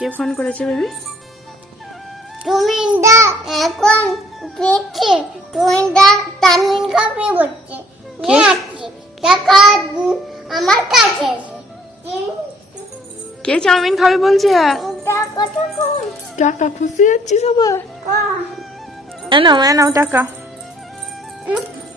কে phone করেছে baby? তুমি দা এখন দেখছে তুমি দা তামিন খাবে বলছে নিয়ে আসছি টাকা আমার কাছে আছে কে চাউমিন খাবে বলছে? টাকাটা কই টাকা খুশি হচ্ছি সবাই। কই এনাও টাকা।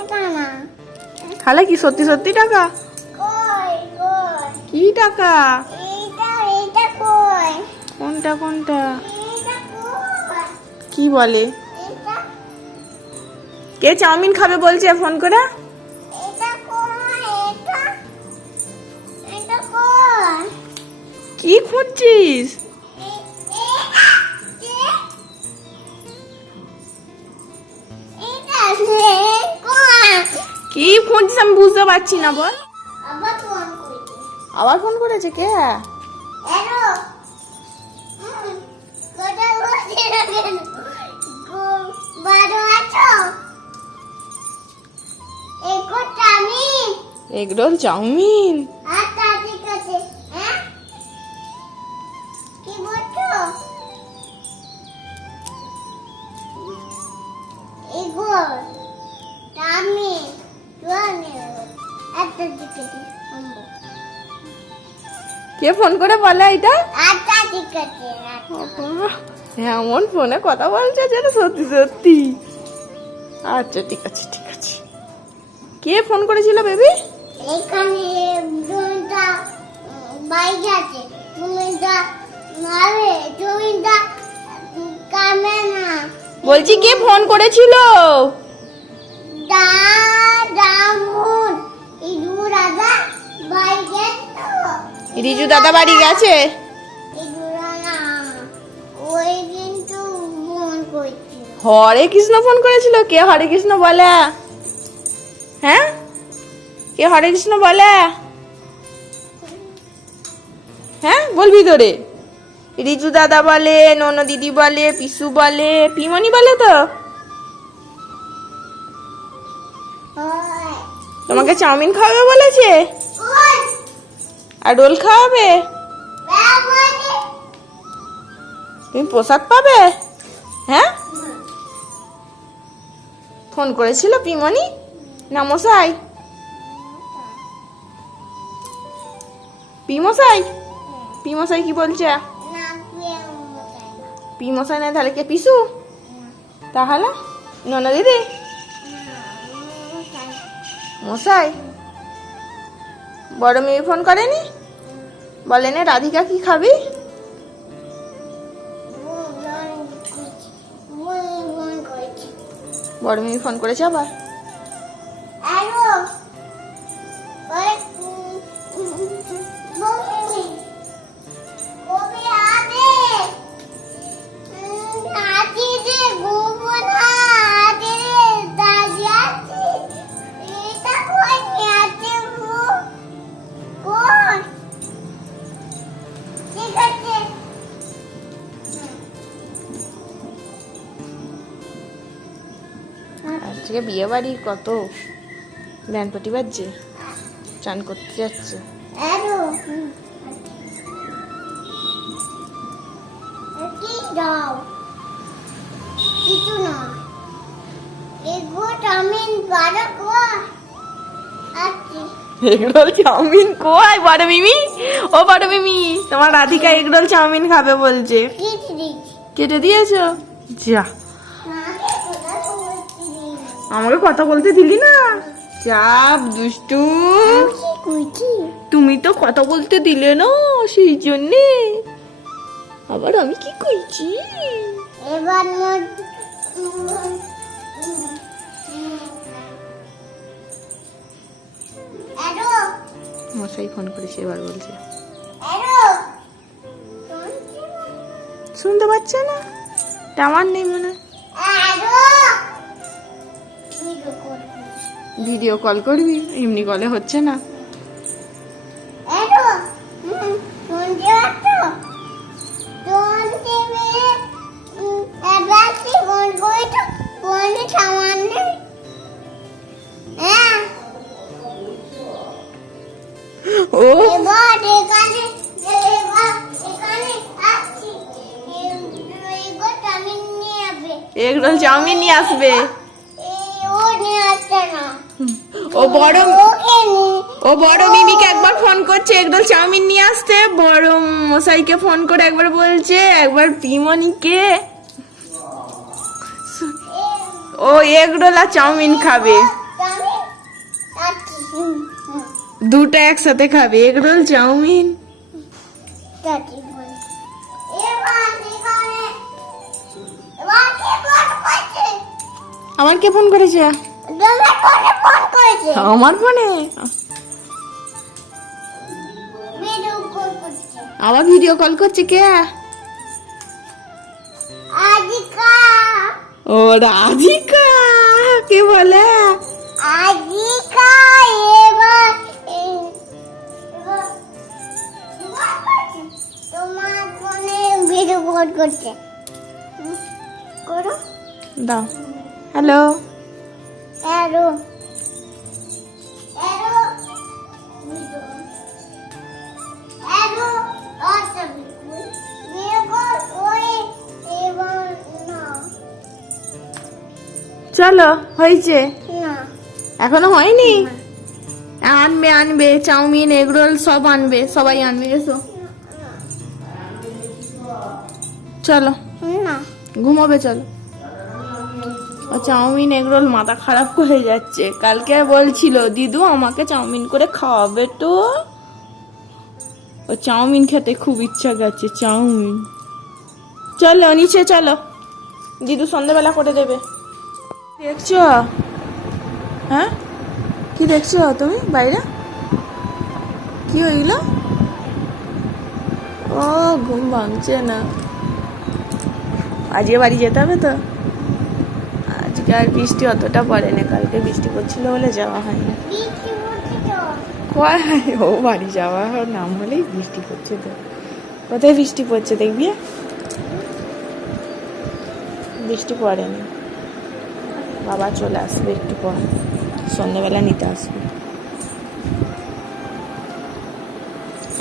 এটা না তাহলে কি সত্যি সত্যি টাকা? কই কই কি টাকা? এটা কই কোনটা এটা কই কি বলে? এটা কে চাউমিন খাবে বলছে ফোন করে? এটা কই এটা কই কি খুঁজছিস? কি খুঁজছিস আমি বুঝতে পারছি না, বল। আবার ফোন করেছে কে? Egg roll chowmein. কি বলছো এগোল আমি একটা দিকে কে ফোন করে বলে এটা? আচ্ছা ঠিক আছে এমন ফোনে কথা বলছে যেন সত্যি সত্যি। আচ্ছা ঠিক আছে। কে ফোন করেছিল বেবি? এখানে দুইটা বাইক আছে দুইটা মারে দুইটা কামে না বলছি কে ফোন করেছিল? দামুন ইদু রাজা বাইকে তো রিজু দাদা বাড়ি গেছে। ইদু না ওই কিন্তু মন করছে হরে কৃষ্ণ ফোন করেছিল। কে হরে কৃষ্ণ বলে? হ্যাঁ, কে হরে কৃষ্ণ বলে? হ্যাঁ বলবি তোরে? রিজু দাদা বলে, নন দিদি বলে, পিসু বলে, পিমনি বলে। তো তোমাকে চাউমিন খাওয়াবে বলেছে আর রোল খাওয়াবে। তুমি প্রসাদ পাবে। হ্যাঁ ফোন করেছিল পিমনি না মশাই? পিমশাই কি বলছে? পিমশাই না তাহলে কে? পিসু। তাহলে ননা দিদি মশাই। বড় মেয়ে ফোন করেনি? বলেনি রাধিকা কি খাবি? বড় মেয়ে ফোন করেছে আবার। আজকে বিয়ে বাড়ি কত ব্যানপটি বাজছে, চান করতে যাচ্ছে। কিছু না এগো চাউমিন বাড়া এগরোল চাউমিন কই? বড় মিমি, ও বড় মিমি, তোমার রাধিকা এগরোল চাউমিন খাবে বলছে। কেটে দিয়েছো? যা, আমাকে কথা বলতে দিলি না। চাপ দুষ্টু, তুমি তো কথা বলতে দিলে না, সেই জন্যে আবার আমি কি কইছি। এবার মশাই ফোন করেছে, এবার বলছে। শুনতে পাচ্ছে না? টাওয়ার নেই মনে। ভিডিও কল করবি, এমনি কলে হচ্ছে না। ও এখানে আসছি এগরোল চাউমিন নিয়ে আসবে। ও নিয়ে আসছে না। ও বড় ওকে ও বড় মিমিকে একবার ফোন করছে এগরোল চাউমিন নিয়ে আসতে, বড় মশাইকে ফোন করে একবার বলছে, একবার পিমনিকে। ও এগরোল আর চাউমিন খাবে, দুটো একসাথে খাবে, এগরোল চাউমিন। আমার কে ফোন করেছে? আমার ফোনে আবার ভিডিও কল করছে কে? ও রাধিকা, কে বলে? তোমার ফোনে ভিডিও কল করছে, করো। দাও। হ্যালো হ্যালো চলো, হয়েছে? এখনো হয়নি? আনবে আনবে চাউমিন এগরোল সব আনবে, সবাই আনবে, এসো চলো ঘুমাবে চলো। ও চাউমিন এগরোল মাথা খারাপ করে যাচ্ছে, কালকে বলছিল দিদু আমাকে চাউমিন করে খাওয়াবে তো। ও চাউমিন খেতে খুব ইচ্ছা গেছে, চাউমিন। চলো নিচে চলো, দিদু সন্ধ্যাবেলা করে দেবে। দেখছো? হ্যাঁ কি দেখছো তুমি বাইরে? কি হইল? ও ঘুম ভাঙছে না। আজকে বাড়ি যেতে হবে তো। আজকে আর বৃষ্টি অতটা পড়েনি, কালকে বৃষ্টি পড়ছিল বলে যাওয়া হয়নি। ও বাড়ি যাওয়া নাম হলেই বৃষ্টি পড়ছে তো। কোথায় বৃষ্টি পড়ছে দেখবি? বৃষ্টি পড়েনি, বাবা চলে আসবে একটু পর, সন্ধ্যাবেলা নিতে আসবে।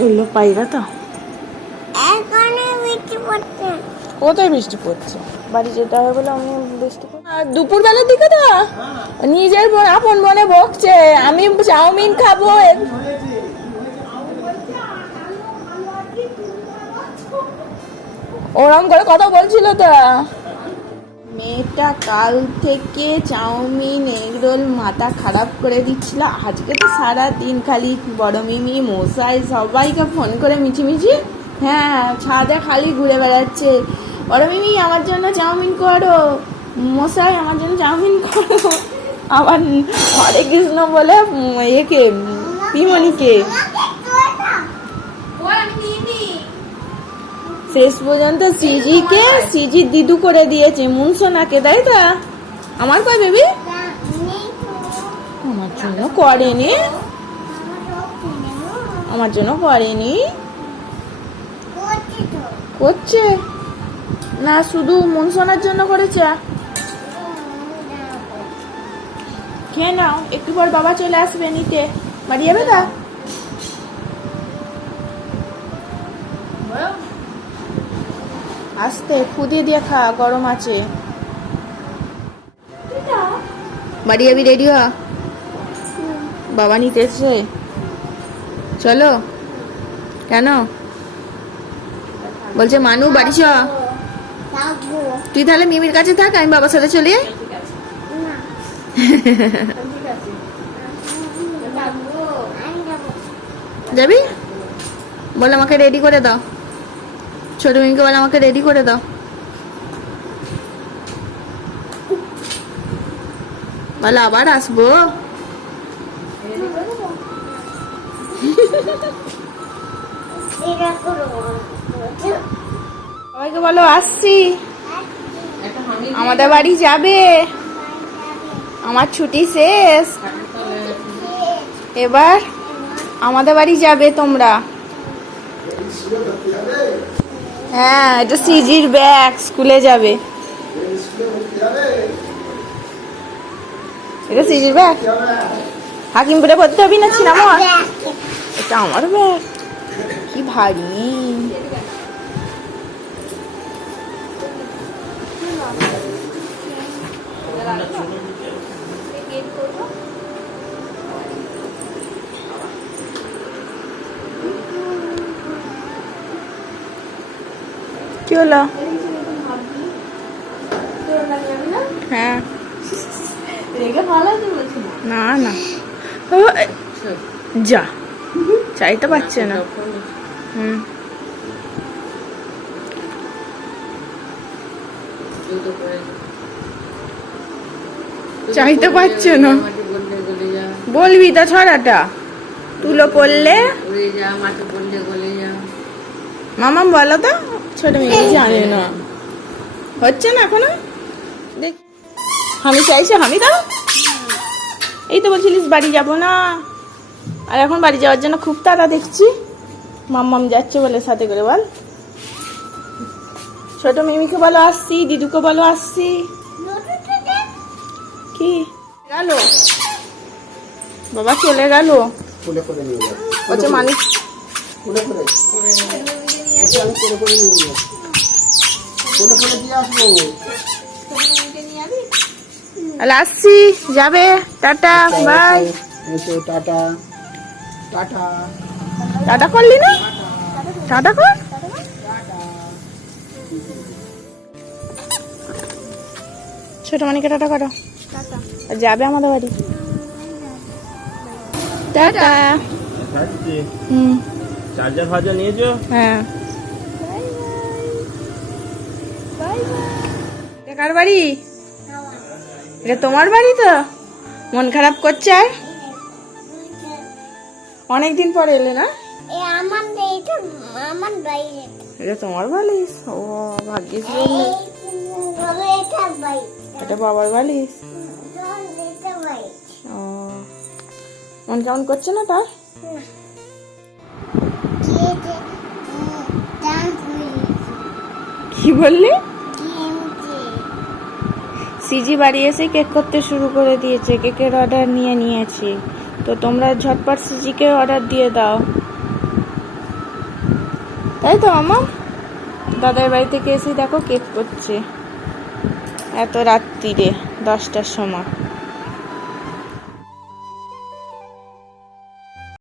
এগুলো পাইরা তো কোথায় বৃষ্টি পড়ছে? বাড়ি যেতে হবে বলে আমি বৃষ্টি দুপুর বেলার দিকে তো নিজের আপন মনে বকছে আমি চাউমিন খাবো। ওরম করে কথা বলছিল তো। মেয়েটা কাল থেকে চাউমিন এগরোল মাথা খারাপ করে দিচ্ছিল। আজকে তো সারা দিন খালি বড় মিমি মশাই সবাইকে ফোন করে মিছিমিছি, হ্যাঁ ছাদে খালি ঘুরে বেড়াচ্ছে। বড় মিমি আমার জন্য চাউমিন করো, মশাই আমার জন্য চাউমিন করো। আবার হরে কৃষ্ণ বলে একে পিমনিকে। শেষ পর্যন্ত সিজি দিদু করে দিয়েছে মুনসোনাকে, তাই তো? আমার কই বেবি? আমার জন্য করেনি, আমার জন্য করেনি, করছে না শুধু মুনসোনার জন্য করেছে। খেয়ে নাও, একটু পর বাবা চলে আসবে নিতে। বাড়ি যাবে তা? আস্তে ফুদিয়ে দিয়ে খা, গরম আছে। বাড়ি যাবি? রেডি হ, বাবা নিতে এসছে। চলো। কেন বলছে মানু বাড়ি চ? তুই তাহলে মিমির কাছে থাক, আমি বাবার সাথে চলে যাই। যাবি? বল আমাকে রেডি করে দাও, ছোট মিমিকে বল আমাকে রেডি করে দাও। বলে আবার আসবো। সবাইকে বলো আসছি, আমাদের বাড়ি যাবে, আমার ছুটি শেষ, এবার আমাদের বাড়ি যাবে তোমরা। হ্যাঁ এটা সিজির ব্যাগ, স্কুলে যাবে। এটা সিজির ব্যাগ, হাকিমপুরে পড়তে হবে না ছিলাম। এটা আমার ব্যাগ, কি ভারী। কি হলো? হ্যাঁ, না না, ও, যা চাইতে পারছে না। হুম, চাইতে পারছে না। বলবি তো ছড়াটা, তুলো পড়লে মামাম বলো তো। ছোট মেয়ে জানে না, হচ্ছে না এখনো। দেখ, আমি চাইছি, আমি দাও। এই তো বলছিলিস বাড়ি যাব না, আর এখন বাড়ি যাওয়ার জন্য খুব তাড়া দেখছি। মাম্মাম যাচ্ছে বলে সাথে করে, বল। ছোট মিমিকে বলো আসছি, দিদুকে বলো আসছি। কি গেল বাবা, চলে গেল। বলছে মালিক আসছি, যাবে। টাটা, বাই। টাটা টাটা টাটা করলি না? টাটা কর। ছোট মানিকে টাটা করো। আর যাবে আমাদের বাড়ি। টাটা। হুম, চার্জার ফার্জার নিয়েছো? হ্যাঁ। এটা কার বাড়ি? এটা তোমার বাড়ি তো? মন খারাপ করছে আর? অনেকদিন পরে এলে না? আমার বাইরে এটা তোমার বালিশ? ও, ভাগ্যিস বললে। এটা বাবার বালিশ। ও, মন কেমন করছে না তার? কি বললি? সিজি বাড়ি এসে কেক করতে শুরু করে দিয়েছে, কেকের অর্ডার নিয়ে নিয়েছি। তো তোমরা ঝটপট সিজিকে অর্ডার দিয়ে দাও, তাই তো মামা? দাদার বাড়ি থেকে এসে দেখো কেক করছে এত রাত্রিরে, 10টার সময়।